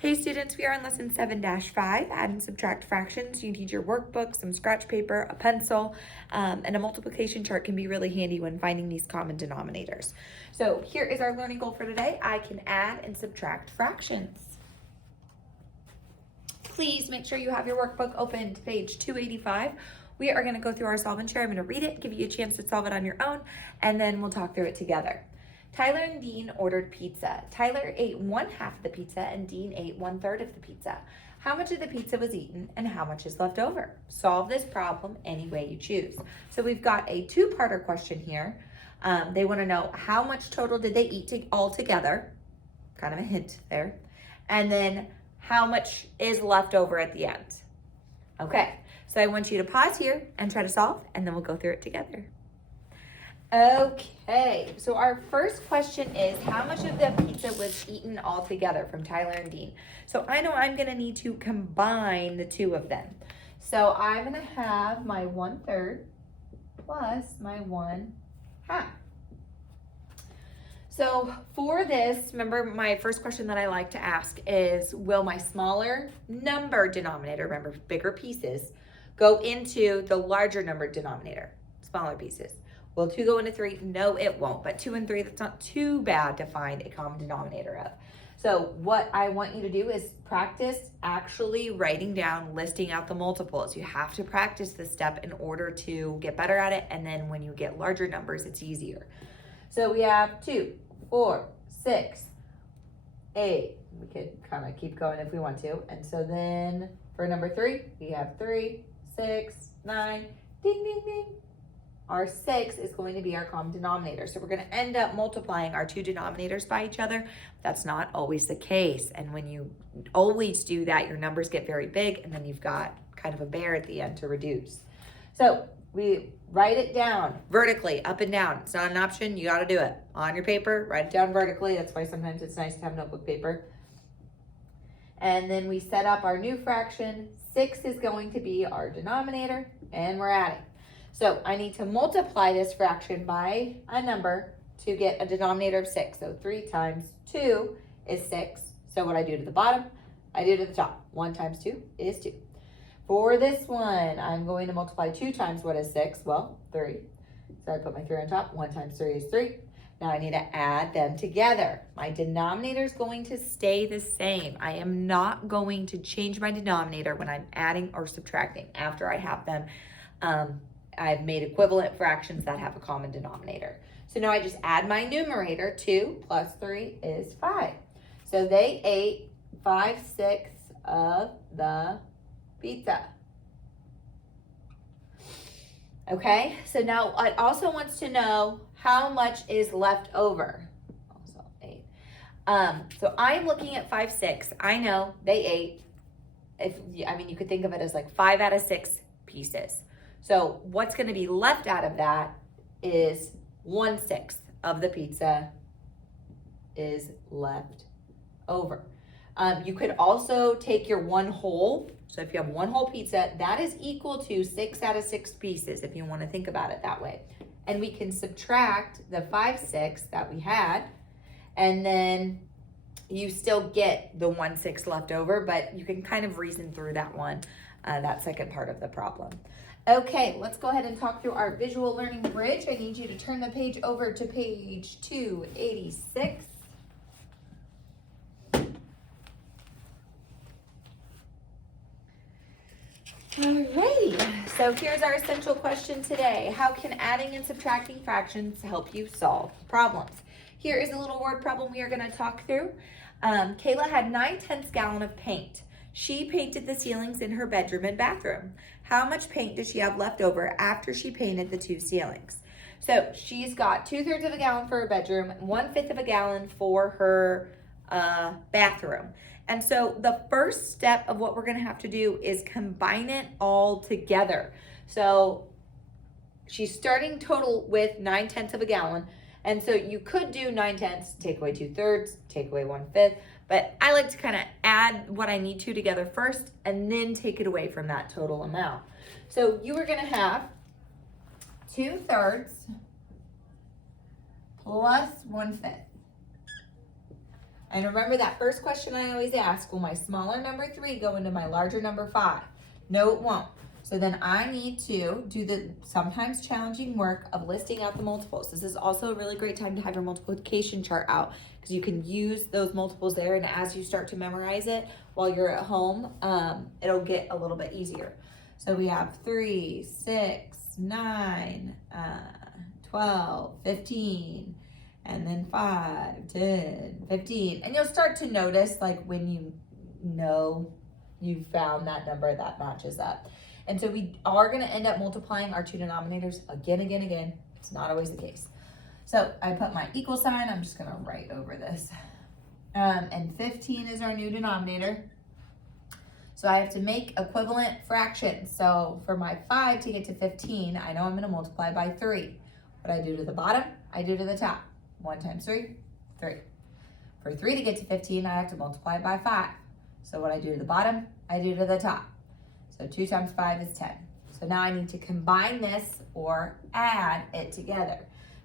Hey students, we are on lesson 7-5, add and subtract fractions. You need your workbook, some scratch paper, a pencil, and a multiplication chart can be really handy when finding these common denominators. So here is our learning goal for today. I can add and subtract fractions. Please make sure you have your workbook open to page 285. We are going to go through our solve and share. I'm going to read it, give you a chance to solve it on your own, and then we'll talk through it together. Tyler and Dean ordered pizza. Tyler ate 1/2 of the pizza and Dean ate 1/3 of the pizza. How much of the pizza was eaten and how much is left over? Solve this problem any way you choose. So we've got a two-parter question here. They want to know how much total did they eat all together? Kind of a hint there. And then how much is left over at the end? Okay, so I want you to pause here and try to solve, and then we'll go through it together. Okay, so our first question is how much of the pizza was eaten all together from Tyler and Dean? So I know I'm gonna need to combine the two of them. So I'm gonna have my 1/3 plus my 1/2. So for this, remember my first question that I like to ask is, will my smaller number denominator, remember bigger pieces, go into the larger number denominator, smaller pieces? Will 2 go into 3? No, it won't. But 2 and 3, that's not too bad to find a common denominator of. So what I want you to do is practice actually writing down, listing out the multiples. You have to practice this step in order to get better at it. And then when you get larger numbers, it's easier. So we have 2, 4, 6, 8. We could kind of keep going if we want to. And so then for number 3, we have 3, 6, 9, ding, ding, ding. Our 6 is going to be our common denominator. So we're going to end up multiplying our two denominators by each other. That's not always the case. And when you always do that, your numbers get very big and then you've got kind of a bear at the end to reduce. So we write it down vertically, up and down. It's not an option. You got to do it. On your paper, write it down vertically. That's why sometimes it's nice to have notebook paper. And then we set up our new fraction. 6 is going to be our denominator and we're adding. So I need to multiply this fraction by a number to get a denominator of 6. So 3 times 2 is 6. So what I do to the bottom, I do to the top. 1 times 2 is 2. For this one, I'm going to multiply 2 times what is 6? Well, 3. So I put my 3 on top. 1 times 3 is 3. Now I need to add them together. My denominator is going to stay the same. I am not going to change my denominator when I'm adding or subtracting after I have them. I've made equivalent fractions that have a common denominator. So now I just add my numerator. 2 plus 3 is 5. So they ate 5/6 of the pizza. Okay, so now it also wants to know how much is left over. Also 8. So I'm looking at 5/6. I know they ate, you could think of it as like 5 out of 6 pieces. So what's going to be left out of that is 1/6 of the pizza is left over. You could also take your 1 whole. So if you have 1 whole pizza, that is equal to 6 out of 6 pieces, if you want to think about it that way. And we can subtract the 5/6 that we had, and then you still get the 1/6 left over, but you can kind of reason through that one, that second part of the problem. Okay, let's go ahead and talk through our visual learning bridge. I need you to turn the page over to page 286. Alrighty, so here's our essential question today. How can adding and subtracting fractions help you solve problems? Here is a little word problem we are going to talk through. Kayla had 9/10 gallon of paint. She painted the ceilings in her bedroom and bathroom. How much paint does she have left over after she painted the 2 ceilings? So she's got 2/3 of a gallon for her bedroom, 1/5 of a gallon for her bathroom. And so the first step of what we're gonna have to do is combine it all together. So she's starting total with 9/10 of a gallon. And so you could do 9/10, take away 2/3, take away 1/5. But I like to kind of add what I need to together first and then take it away from that total amount. So you are going to have 2/3 plus 1/5. And remember that first question I always ask, will my smaller number 3 go into my larger number 5? No, it won't. So then I need to do the sometimes challenging work of listing out the multiples. This is also a really great time to have your multiplication chart out because you can use those multiples there, and as you start to memorize it while you're at home, it'll get a little bit easier. So we have 3, 6, 9, 12, 15, and then 5, 10, 15. And you'll start to notice like when you know you found that number that matches up. And so we are gonna end up multiplying our two denominators again. It's not always the case. So I put my equal sign, I'm just gonna write over this. And 15 is our new denominator. So I have to make equivalent fractions. So for my 5 to get to 15, I know I'm gonna multiply by 3. What I do to the bottom, I do to the top. 1 times 3, 3. For 3 to get to 15, I have to multiply by 5. So what I do to the bottom, I do to the top. So 2 times 5 is 10. So now I need to combine this or add it together.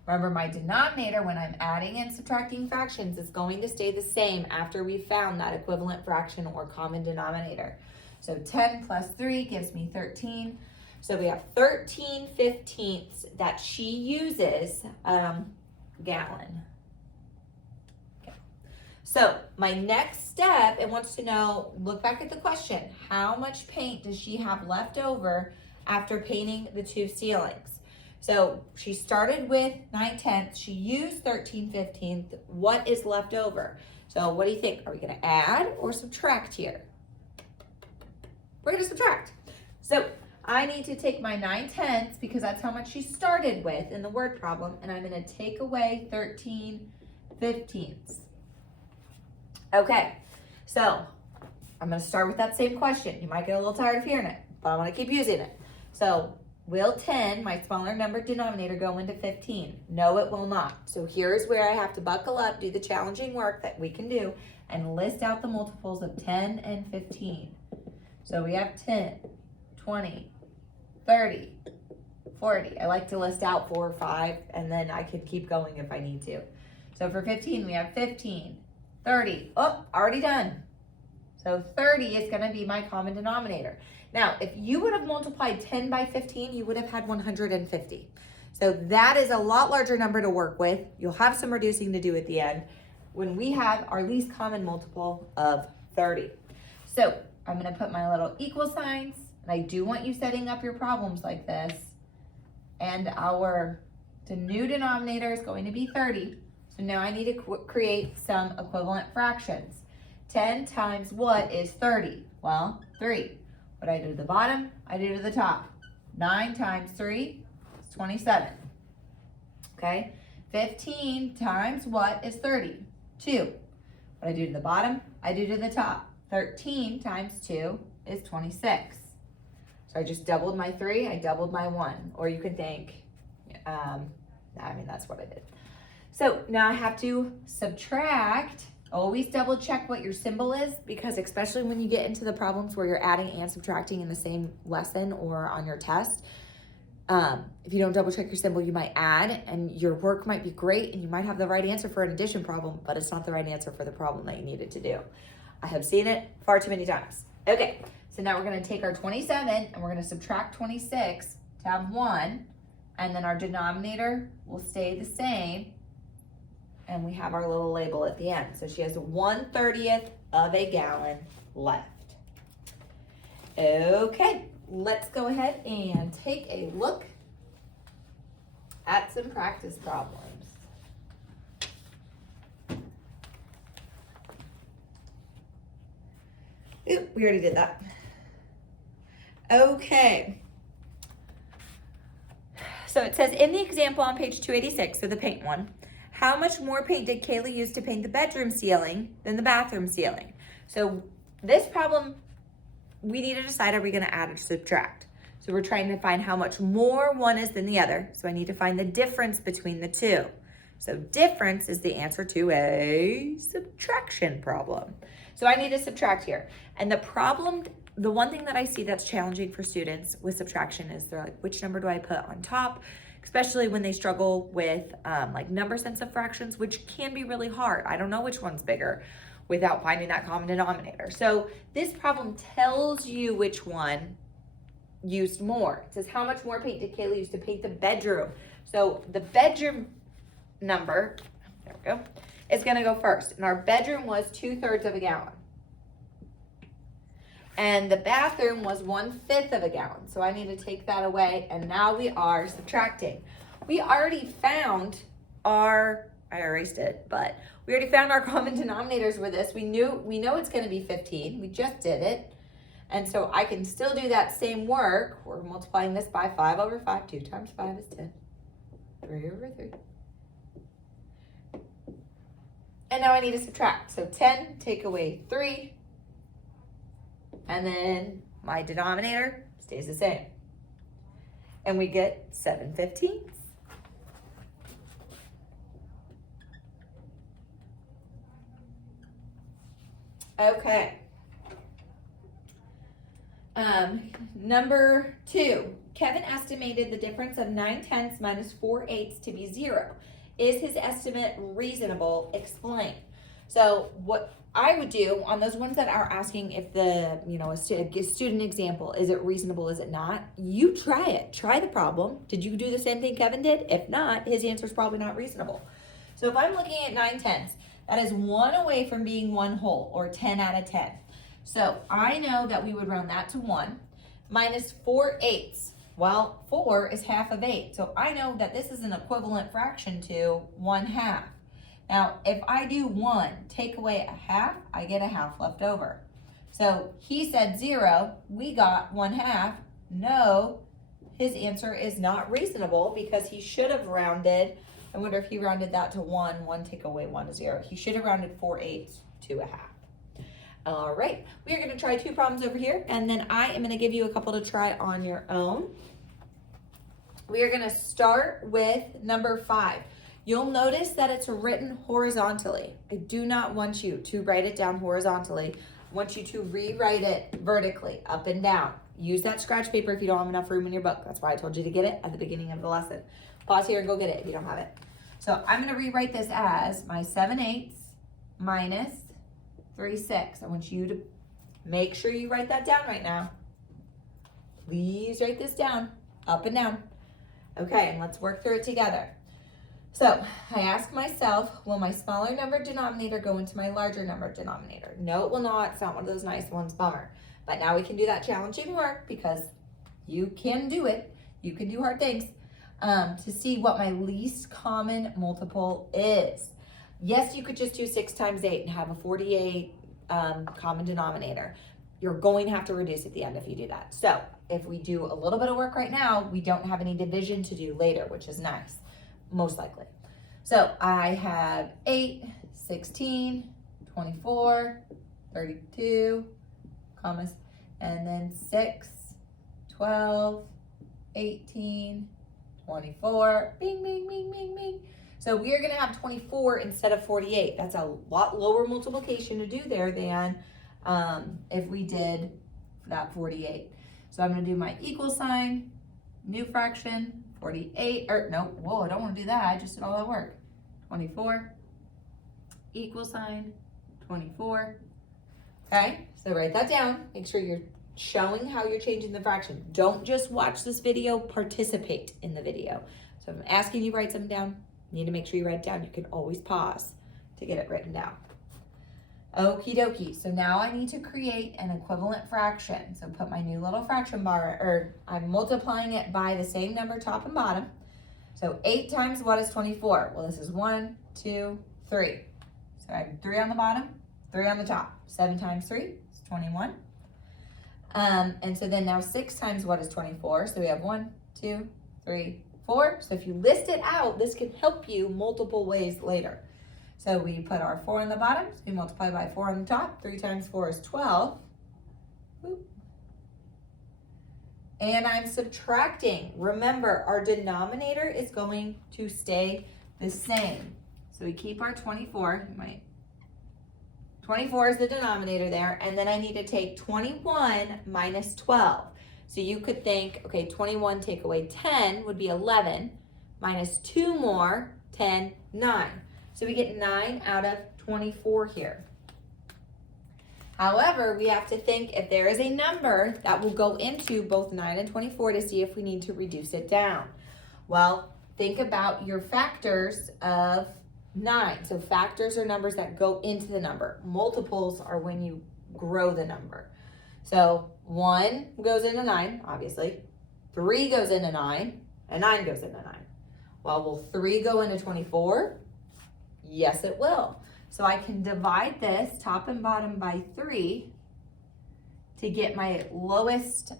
Remember, my denominator when I'm adding and subtracting fractions is going to stay the same after we've found that equivalent fraction or common denominator. So 10 plus 3 gives me 13. So we have 13 fifteenths that she uses gallon. So my next step, it wants to know, look back at the question, how much paint does she have left over after painting the 2 ceilings? So she started with 9/10, she used 13/15, what is left over? So what do you think? Are we gonna add or subtract here? We're gonna subtract. So I need to take my 9/10 because that's how much she started with in the word problem, and I'm gonna take away 13/15. Okay, so I'm gonna start with that same question. You might get a little tired of hearing it, but I'm gonna keep using it. So will 10, my smaller number denominator, go into 15? No, it will not. So here's where I have to buckle up, do the challenging work that we can do, and list out the multiples of 10 and 15. So we have 10, 20, 30, 40. I like to list out 4 or 5, and then I can keep going if I need to. So for 15, we have 15. 30, oh, already done. So 30 is gonna be my common denominator. Now, if you would have multiplied 10 by 15, you would have had 150. So that is a lot larger number to work with. You'll have some reducing to do at the end when we have our least common multiple of 30. So I'm gonna put my little equal signs, and I do want you setting up your problems like this. And the new denominator is going to be 30. So now I need to create some equivalent fractions. 10 times what is 30? Well, 3. What I do to the bottom, I do to the top. 9 times 3 is 27. Okay? 15 times what is 30? 2. What I do to the bottom, I do to the top. 13 times 2 is 26. So I just doubled my 3, I doubled my 1. Or you can think, that's what I did. So now I have to subtract. Always double check what your symbol is, because especially when you get into the problems where you're adding and subtracting in the same lesson or on your test, if you don't double check your symbol, you might add and your work might be great and you might have the right answer for an addition problem, but it's not the right answer for the problem that you needed to do. I have seen it far too many times. Okay, so now we're gonna take our 27 and we're gonna subtract 26 to have 1, and then our denominator will stay the same. And we have our little label at the end. So she has 1/30 of a gallon left. Okay, let's go ahead and take a look at some practice problems. Oop, we already did that. Okay. So it says in the example on page 286, so the paint one, how much more paint did Kayla use to paint the bedroom ceiling than the bathroom ceiling? So this problem, we need to decide, are we gonna add or subtract? So we're trying to find how much more one is than the other. So I need to find the difference between the two. So difference is the answer to a subtraction problem. So I need to subtract here. And the problem, the one thing that I see that's challenging for students with subtraction is they're like, which number do I put on top? especially when they struggle with like number sense of fractions, which can be really hard. I don't know which one's bigger without finding that common denominator. So this problem tells you which one used more. It says, how much more paint did Kayla use to paint the bedroom? So the bedroom number, there we go, is gonna go first. And our bedroom was 2/3 of a gallon. And the bathroom was 1/5 of a gallon. So I need to take that away, and now we are subtracting. We already found our, I erased it, but we already found our common denominators with this. We know it's gonna be 15, we just did it. And so I can still do that same work. We're multiplying this by 5/5. 2 times 5 is 10. 3/3. And now I need to subtract. So 10, take away 3. And then my denominator stays the same. And we get 7/15. Okay. Number 2, Kevin estimated the difference of 9/10 minus 4/8 to be 0. Is his estimate reasonable? Explain. So what I would do on those ones that are asking if the, a student example, is it reasonable, is it not? You try it. Try the problem. Did you do the same thing Kevin did? If not, his answer is probably not reasonable. So if I'm looking at 9/10, that is 1 away from being 1 whole, or 10 out of 10. So I know that we would round that to 1, minus 4/8. Well, 4 is half of 8. So I know that this is an equivalent fraction to 1/2. Now, if I do 1, take away a half, I get a half left over. So he said 0, we got 1/2. No, his answer is not reasonable because he should have rounded. I wonder if he rounded that to 1, 1 take away 1 is 0. He should have rounded 4/8 to a half. All right, we are gonna try 2 problems over here, and then I am gonna give you a couple to try on your own. We are gonna start with number 5. You'll notice that it's written horizontally. I do not want you to write it down horizontally. I want you to rewrite it vertically, up and down. Use that scratch paper if you don't have enough room in your book. That's why I told you to get it at the beginning of the lesson. Pause here and go get it if you don't have it. So I'm gonna rewrite this as my 7/8 minus 3/6. I want you to make sure you write that down right now. Please write this down, up and down. Okay, and let's work through it together. So I ask myself, will my smaller number denominator go into my larger number denominator? No, it will not. It's not one of those nice ones, bummer. But now we can do that challenging work because you can do it. You can do hard things to see what my least common multiple is. Yes, you could just do 6 times 8 and have a 48 common denominator. You're going to have to reduce at the end if you do that. So if we do a little bit of work right now, we don't have any division to do later, which is nice, most likely. So I have 8, 16, 24, 32, commas, and then 6, 12, 18, 24, bing, bing, bing, bing, bing. So we are gonna have 24 instead of 48. That's a lot lower multiplication to do there than if we did that 48. So I'm gonna do my equal sign, new fraction, 48, or no, whoa, I don't wanna do that. I just did all that work. 24, equal sign, 24. Okay, so write that down. Make sure you're showing how you're changing the fraction. Don't just watch this video, participate in the video. So I'm asking you to write something down. You need to make sure you write it down. You can always pause to get it written down. Okie dokie. So now I need to create an equivalent fraction. So put my new little fraction bar, or I'm multiplying it by the same number top and bottom. So 8 times what is 24? Well, this is 1, 2, 3. So I have 3 on the bottom, 3 on the top. 7 times 3 is 21. And so then now 6 times what is 24? So we have 1, 2, 3, 4. So if you list it out, this can help you multiple ways later. So we put our 4 on the bottom, so we multiply by 4 on the top. 3 times 4 is 12. Whoop. And I'm subtracting. Remember, our denominator is going to stay the same. So we keep our 24. 24 is the denominator there, and then I need to take 21 minus 12. So you could think, okay, 21 take away 10 would be 11. minus 2 more, 10, 9. So we get 9 out of 24 here. However, we have to think if there is a number that will go into both 9 and 24 to see if we need to reduce it down. Well, think about your factors of 9. So factors are numbers that go into the number. Multiples are when you grow the number. So 1 goes into 9, obviously. 3 goes into 9, and 9 goes into 9. Well, will 3 go into 24? Yes, it will. So I can divide this top and bottom by 3 to get my lowest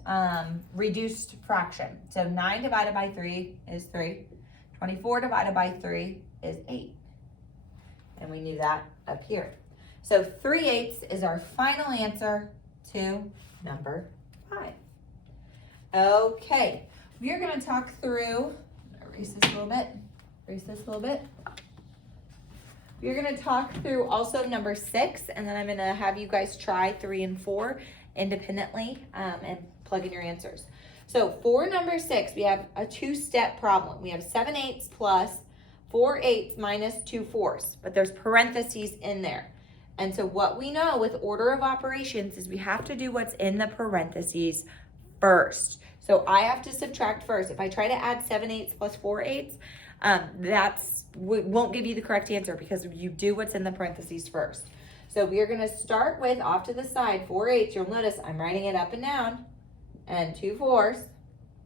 reduced fraction. So 9 divided by 3 is 3. 24 divided by 3 is 8. And we knew that up here. So 3/8 is our final answer to number 5. Okay, we are going to talk through, erase this a little bit. We're going to talk through also number 6, and then I'm going to have you guys try 3 and 4 independently and plug in your answers. So for number 6, we have a 2-step problem. We have 7/8 plus 4/8 minus 2/4, but there's parentheses in there. And so what we know with order of operations is we have to do what's in the parentheses first. So I have to subtract first. If I try to add 7/8 plus 4/8, won't give you the correct answer because you do what's in the parentheses first. So we are going to start with off to the side 4/8. You'll notice I'm writing it up and down, and 2/4,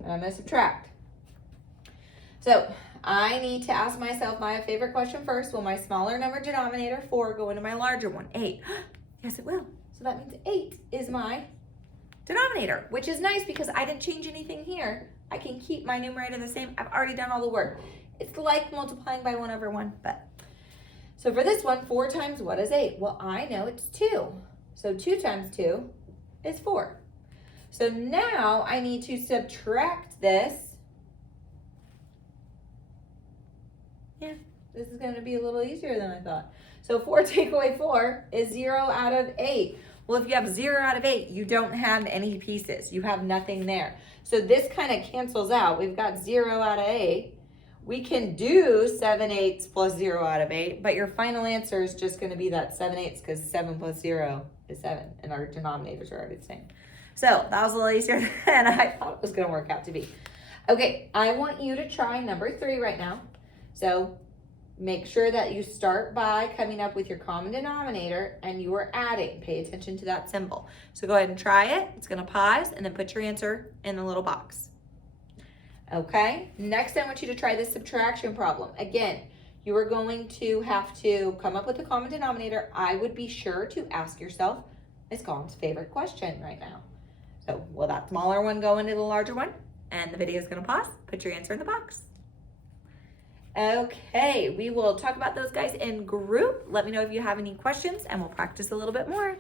and I'm going to subtract. So I need to ask myself my favorite question first. Will my smaller number denominator 4 go into my larger one 8? Yes, it will. So that means 8 is my denominator, which is nice because I didn't change anything here. I can keep my numerator the same. I've already done all the work. It's like multiplying by 1 over 1, but. So for this one, 4 times what is 8? Well, I know it's 2. So 2 times 2 is 4. So now I need to subtract this. Yeah, this is going to be a little easier than I thought. So 4 take away 4 is 0 out of 8. Well, if you have 0 out of 8, you don't have any pieces. You have nothing there. So this kind of cancels out. We've got 0 out of 8. We can do 7/8 plus 0 out of 8, but your final answer is just going to be that 7/8 because 7 plus 0 is 7, and our denominators are already the same. So that was a little easier than I thought it was going to work out to be. Okay, I want you to try number 3 right now. So make sure that you start by coming up with your common denominator and you are adding. Pay attention to that symbol. So go ahead and try it. It's going to pause and then put your answer in the little box. Okay, next I want you to try this subtraction problem. Again, you are going to have to come up with a common denominator. I would be sure to ask yourself Ms. Collins' favorite question right now. So will that smaller one go into the larger one? And the video is going to pause. Put your answer in the box. Okay, we will talk about those guys in group. Let me know if you have any questions and we'll practice a little bit more.